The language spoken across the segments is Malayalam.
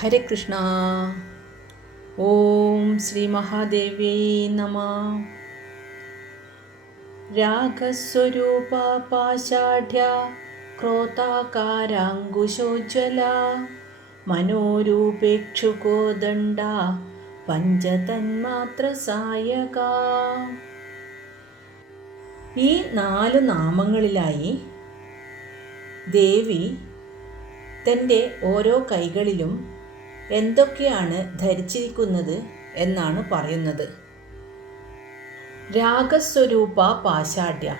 ഹരേ കൃഷ്ണ. ഓം ശ്രീ മഹാദേവ്യൈ നമഃ. രാഗസ്വരൂപ പാഷാഢ്യ ക്രോധാകാരാങ്കുശോജ്വല മനോരൂപേക്ഷുകോദണ്ഡ പഞ്ചതന്മാത്ര സായക. ഈ 4 നാമങ്ങളിലായി ദേവി തൻ്റെ ഓരോ കൈകളിലും എന്തൊക്കെയാണ് ധരിച്ചിരിക്കുന്നത് എന്നാണ് പറയുന്നത്. രാഗസ്വരൂപ പാഷാഢ്യ,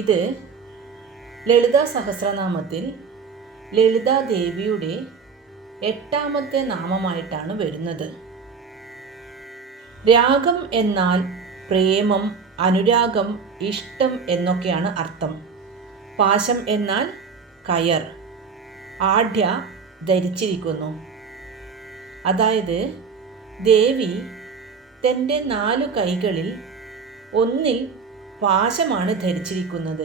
ഇത് ലളിതാ സഹസ്രനാമത്തിൽ ലളിതാദേവിയുടെ 8ാമത്തെ നാമമായിട്ടാണ് വരുന്നത്. രാഗം എന്നാൽ പ്രേമം, അനുരാഗം, ഇഷ്ടം എന്നൊക്കെയാണ് അർത്ഥം. പാശം എന്നാൽ കയർ, ആഢ്യ ധരിച്ചിരിക്കുന്നു. അതായത് ദേവി തൻ്റെ 4 കൈകളിൽ ഒന്നിൽ പാശമാണ് ധരിച്ചിരിക്കുന്നത്.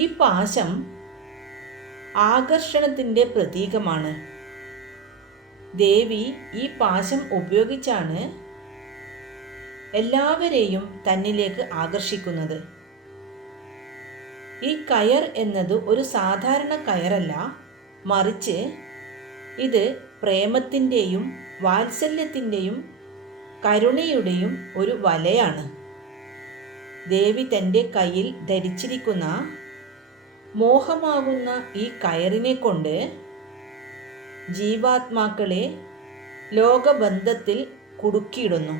ഈ പാശം ആകർഷണത്തിൻ്റെ പ്രതീകമാണ്. ദേവി ഈ പാശം ഉപയോഗിച്ചാണ് എല്ലാവരെയും തന്നിലേക്ക് ആകർഷിക്കുന്നത്. ഈ കയർ എന്നത് ഒരു സാധാരണ കയറല്ല, മറിച്ച് ഇത് പ്രേമത്തിൻ്റെയും വാത്സല്യത്തിൻ്റെയും കരുണയുടെയും ഒരു വലയാണ്. ദേവി തൻ്റെ കയ്യിൽ ധരിച്ചിരിക്കുന്ന മോഹമാകുന്ന ഈ കയറിനെ കൊണ്ട് ജീവാത്മാക്കളെ ലോകബന്ധത്തിൽ കുടുക്കിയിടുന്നു.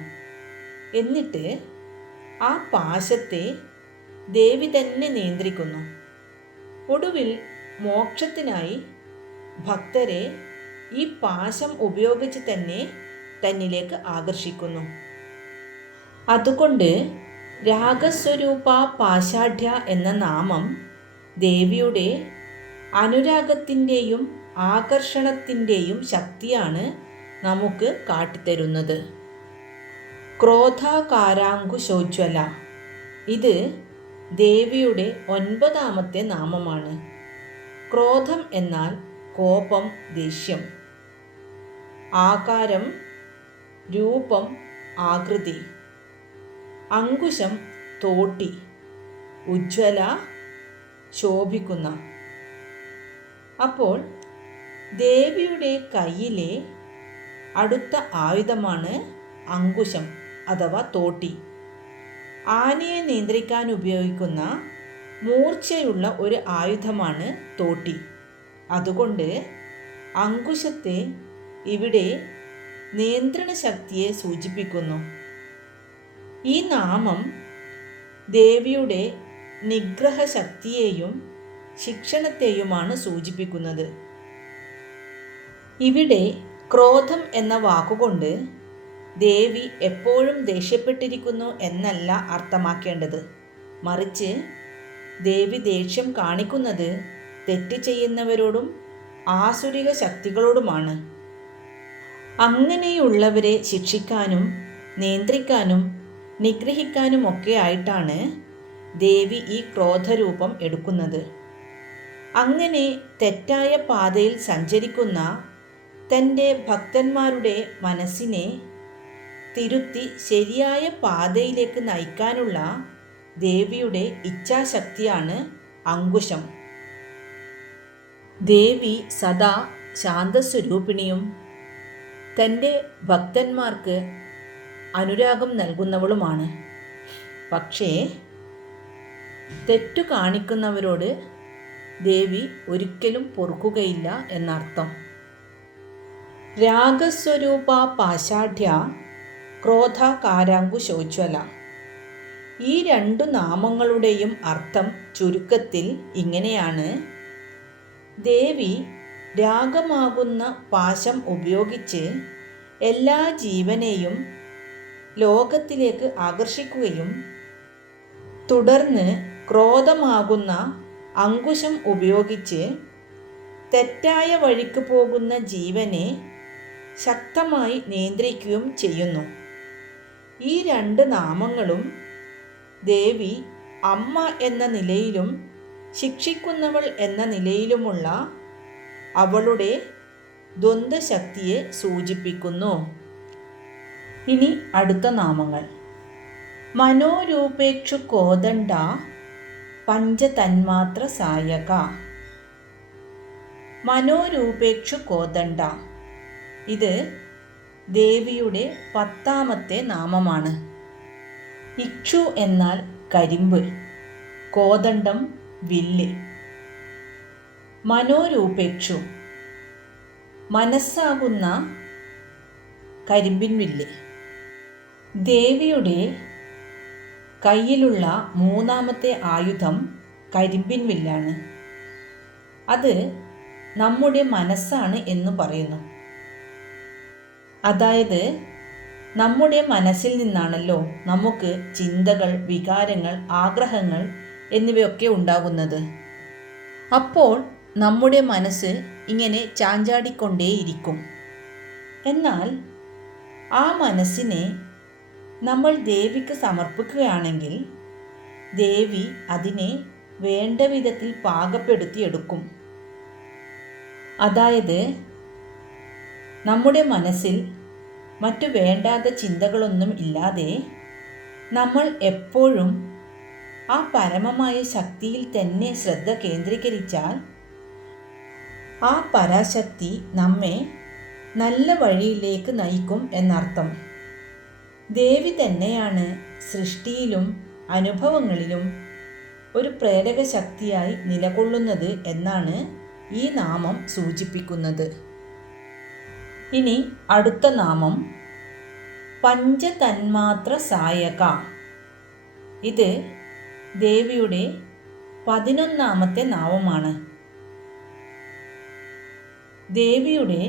എന്നിട്ട് ആ പാശത്തെ ദേവി തന്നെ നിയന്ത്രിക്കുന്നു. ഒടുവിൽ മോക്ഷത്തിനായി ഭക്തരെ ഈ പാശം ഉപയോഗിച്ച് തന്നെ തന്നിലേക്ക് ആകർഷിക്കുന്നു. അതുകൊണ്ട് രാഗസ്വരൂപ പാഷാഢ്യ എന്ന നാമം ദേവിയുടെ അനുരാഗത്തിൻ്റെയും ആകർഷണത്തിൻ്റെയും ശക്തിയാണ് നമുക്ക് കാട്ടിത്തരുന്നത്. ക്രോധാകാരാങ്കുശോജ്വല, ഇത് ദേവിയുടെ 9ാമത്തെ നാമമാണ്. ക്രോധം എന്നാൽ കോപം, ദേഷ്യം. ആകാരം, രൂപം, ആകൃതി. അങ്കുശം, തോട്ടി. ഉജ്ജ്വല, ശോഭിക്കുന്ന. അപ്പോൾ ദേവിയുടെ കയ്യിലെ അടുത്ത ആയുധമാണ് അങ്കുശം അഥവാ തോട്ടി. ആനയെ നിയന്ത്രിക്കാൻ ഉപയോഗിക്കുന്ന മൂർച്ചയുള്ള ഒരു ആയുധമാണ് തോട്ടി. അതുകൊണ്ട് അങ്കുശത്തെ ഇവിടെ നിയന്ത്രണ ശക്തിയെ സൂചിപ്പിക്കുന്നു. ഈ നാമം ദേവിയുടെ നിഗ്രഹ ശക്തിയെയും ശിക്ഷണത്തെയുമാണ് സൂചിപ്പിക്കുന്നത്. ഇവിടെ ക്രോധം എന്ന വാക്കുകൊണ്ട് ദേവി എപ്പോഴും ദേഷ്യപ്പെട്ടിരിക്കുന്നു എന്നല്ല അർത്ഥമാക്കേണ്ടത്. മറിച്ച് ദേവി ദേഷ്യം കാണിക്കുന്നത് തെറ്റ് ചെയ്യുന്നവരോടും ആസുരിക ശക്തികളോടുമാണ്. അങ്ങനെയുള്ളവരെ ശിക്ഷിക്കാനും നിയന്ത്രിക്കാനും നിഗ്രഹിക്കാനുമൊക്കെ ആയിട്ടാണ് ദേവി ഈ ക്രോധരൂപം എടുക്കുന്നത്. അങ്ങനെ തെറ്റായ പാതയിൽ സഞ്ചരിക്കുന്ന തൻ്റെ ഭക്തന്മാരുടെ മനസ്സിനെ തിരുത്തി ശരിയായ പാതയിലേക്ക് നയിക്കാനുള്ള ദേവിയുടെ ഇച്ഛാശക്തിയാണ് അങ്കുശം. ദേവി സദാ ശാന്തസ്വരൂപിണിയും തൻ്റെ ഭക്തന്മാർക്ക് അനുരാഗം നൽകുന്നവളുമാണ്. പക്ഷേ തെറ്റു കാണിക്കുന്നവരോട് ദേവി ഒരിക്കലും പൊറുക്കുകയില്ല എന്നർത്ഥം. രാഗസ്വരൂപ പാഷാഢ്യ ക്രോധാകാരാങ്കുശോജ്വല, ഈ 2 നാമങ്ങളുടെയും അർത്ഥം ചുരുക്കത്തിൽ ഇങ്ങനെയാണ്. ദേവി രാഗമാകുന്ന പാശം ഉപയോഗിച്ച് എല്ലാ ജീവനെയും ലോകത്തിലേക്ക് ആകർഷിക്കുകയും തുടർന്ന് ക്രോധമാകുന്ന അങ്കുശം ഉപയോഗിച്ച് തെറ്റായ വഴിക്ക് പോകുന്ന ജീവനെ ശക്തമായി നിയന്ത്രിക്കുകയും ചെയ്യുന്നു. ഈ 2 നാമങ്ങളും ദേവി അമ്മ എന്ന നിലയിലും ശിക്ഷിക്കുന്നവൾ എന്ന നിലയിലുമുള്ള അവളുടെ ദ്വന്ദ്ശക്തിയെ സൂചിപ്പിക്കുന്നു. ഇനി അടുത്ത നാമങ്ങൾ. മനോരൂപേക്ഷു കോദണ്ഡ പഞ്ചതന്മാത്ര സായക. മനോരൂപേക്ഷു കോദണ്ഡ, ഇത് ദേവിയുടെ 10ാമത്തെ നാമമാണ്. ഇക്ഷു എന്നാൽ കരിമ്പ്, കോദണ്ഡം വില്ല്. മനോരൂപേക്ഷു, മനസ്സാകുന്ന കരിമ്പിൻ വില്ല്. ദേവിയുടെ കയ്യിലുള്ള 3ാമത്തെ ആയുധം കരിമ്പിൻ വില്ലാണ്. അത് നമ്മുടെ മനസ്സാണ് എന്ന് പറയുന്നു. അതായത് നമ്മുടെ മനസ്സിൽ നിന്നാണല്ലോ നമുക്ക് ചിന്തകൾ, വികാരങ്ങൾ, ആഗ്രഹങ്ങൾ എന്നിവയൊക്കെ ഉണ്ടാകുന്നത്. അപ്പോൾ നമ്മുടെ മനസ്സ് ഇങ്ങനെ ചാഞ്ചാടിക്കൊണ്ടേയിരിക്കും. എന്നാൽ ആ മനസ്സിനെ നമ്മൾ ദേവിക്ക് സമർപ്പിക്കുകയാണെങ്കിൽ ദേവി അതിനെ വേണ്ട വിധത്തിൽ പാകപ്പെടുത്തിയെടുക്കും. അതായത് നമ്മുടെ മനസ്സിൽ മറ്റു വേണ്ടാത്ത ചിന്തകളൊന്നും ഇല്ലാതെ നമ്മൾ എപ്പോഴും ആ പരമമായ ശക്തിയിൽ തന്നെ ശ്രദ്ധ കേന്ദ്രീകരിച്ചാൽ ആ പരാശക്തി നമ്മെ നല്ല വഴിയിലേക്ക് നയിക്കും എന്നർത്ഥം. ദേവി തന്നെയാണ് സൃഷ്ടിയിലും അനുഭവങ്ങളിലും ഒരു പ്രേരക ശക്തിയായി നിലകൊള്ളുന്നത് എന്നാണ് ഈ നാമം സൂചിപ്പിക്കുന്നത്. ഇനി അടുത്ത നാമം പഞ്ചതന്മാത്ര സായക. ഇത് ദേവിയുടെ 11ാമത്തെ നാമമാണ്. ദേവിയുടെ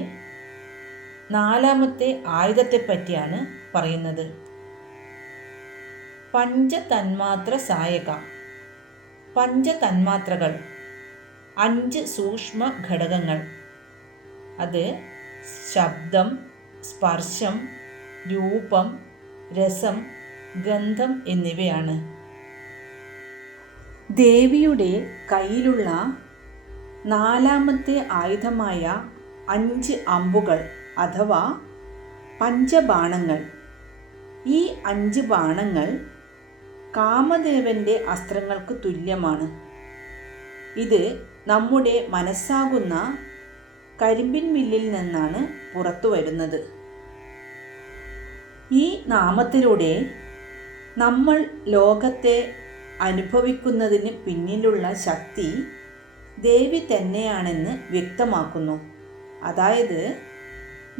4ാമത്തെ ആയുധത്തെപ്പറ്റിയാണ് പറയുന്നത്. പഞ്ചതന്മാത്ര സായക. പഞ്ചതന്മാത്രകൾ 5 സൂക്ഷ്മ ഘടകങ്ങൾ. അത് ശബ്ദം, സ്പർശം, രൂപം, രസം, ഗന്ധം എന്നിവയാണ്. ദേവിയുടെ കയ്യിലുള്ള 4ാമത്തെ ആയുധമായ 5 അമ്പുകൾ അഥവാ പഞ്ചബാണങ്ങൾ. ഈ 5 ബാണങ്ങൾ കാമദേവന്റെ അസ്ത്രങ്ങൾക്ക് തുല്യമാണ്. ഇത് നമ്മുടെ മനസ്സാകുന്ന കരിമ്പിൻ വില്ലിൽ നിന്നാണ് പുറത്തു വരുന്നത്. ഈ നാമത്തിലൂടെ നമ്മൾ ലോകത്തെ അനുഭവിക്കുന്നതിന് പിന്നിലുള്ള ശക്തി ദേവി തന്നെയാണെന്ന് വ്യക്തമാക്കുന്നു. അതായത്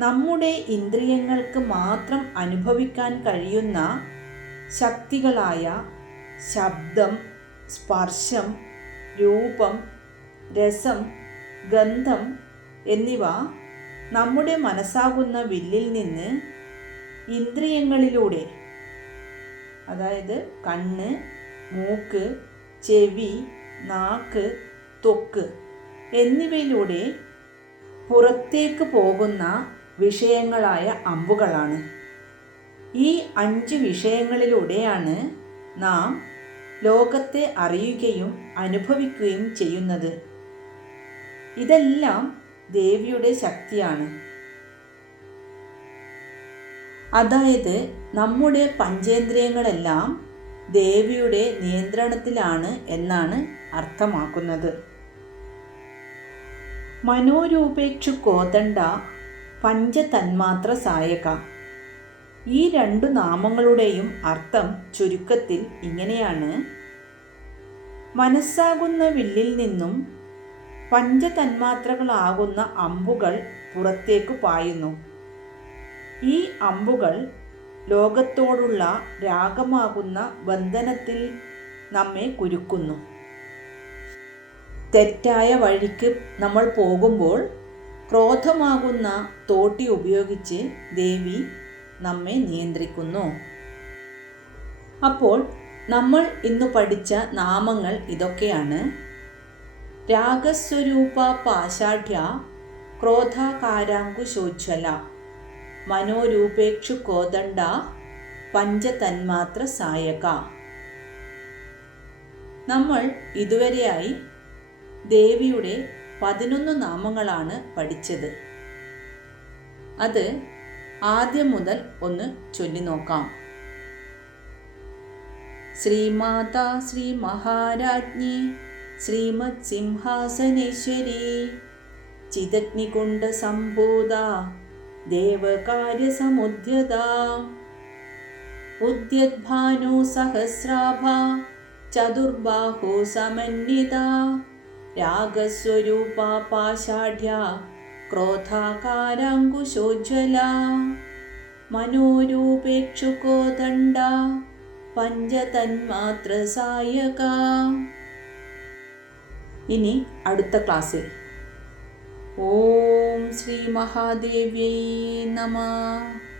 നമ്മുടെ ഇന്ദ്രിയങ്ങൾക്ക് മാത്രം അനുഭവിക്കാൻ കഴിയുന്ന ശക്തികളായ ശബ്ദം, സ്പർശം, രൂപം, രസം, ഗന്ധം എന്നിവ നമ്മുടെ മനസ്സാകുന്ന വില്ലിൽ നിന്ന് ഇന്ദ്രിയങ്ങളിലൂടെ, അതായത് കണ്ണ്, മൂക്ക്, ചെവി, നാക്ക്, ത്വക്ക് എന്നിവയിലൂടെ പുറത്തേക്ക് പോകുന്ന വിഷയങ്ങളായ അമ്പുകളാണ്. ഈ 5 വിഷയങ്ങളിലൂടെയാണ് നാം ലോകത്തെ അറിയുകയും അനുഭവിക്കുകയും ചെയ്യുന്നത്. ഇതെല്ലാം ദേവിയുടെ ശക്തിയാണ്. അതായത് നമ്മുടെ പഞ്ചേന്ദ്രിയങ്ങളെല്ലാം ദേവിയുടെ നിയന്ത്രണത്തിലാണ് എന്നാണ് അർത്ഥമാക്കുന്നത്. മനോരൂപേക്ഷു കോദണ്ഡ പഞ്ചതന്മാത്ര സായക. ഈ 2 നാമങ്ങളുടെയും അർത്ഥം ചുരുക്കത്തിൽ ഇങ്ങനെയാണ്. മനസ്സാകുന്ന വില്ലിൽ നിന്നും പഞ്ചതന്മാത്രകളാകുന്ന അമ്പുകൾ പുറത്തേക്ക് പായുന്നു. ഈ അമ്പുകൾ ലോകത്തോടുള്ള രാഗമാകുന്ന ബന്ധനത്തിൽ നമ്മെ കുരുക്കുന്നു. തെറ്റായ വഴിക്ക് നമ്മൾ പോകുമ്പോൾ ക്രോധമാകുന്ന തോട്ടി ഉപയോഗിച്ച് ദേവി നമ്മെ നിയന്ത്രിക്കുന്നു. അപ്പോൾ നമ്മൾ ഇന്ന് പഠിച്ച നാമങ്ങൾ ഇതൊക്കെയാണ്. രാഗസ്വരൂപ പാഷാഢ്യ ക്രോധാകാരാങ്കുശോജ്വല മനോരൂപേക്ഷു കോദണ്ഡ പഞ്ചതന്മാത്ര സായക. നമ്മൾ ഇതുവരെയായി ദേവിയുടെ 11 നാമങ്ങളാണ് പഠിച്ചത്. അത് ആദ്യം മുതൽ ഒന്ന് ചൊല്ലി നോക്കാം. ശ്രീമാതാ ശ്രീ മഹാരാജ്ഞി ശ്രീമത് സിംഹാസനേശ്വരി ചിദഗ്നികുണ്ഡ സംഭൂത ദേവകാര്യസമുദ്യത ഉദ്യദ്ഭാനു സഹസ്രാഭ ചതുർബാഹു സമന്വിത രാഗസ്വരൂപ പാഷാഢ്യ ക്രോധാകാരാങ്കുശോജ്വല മനോരൂപേക്ഷുകോ ദണ്ഡ പഞ്ചതന്മാത്ര സായക. ഇനി അടുത്ത ക്ലാസ്സിൽ. ഓം ശ്രീ മഹാദേവ്യൈ നമഃ.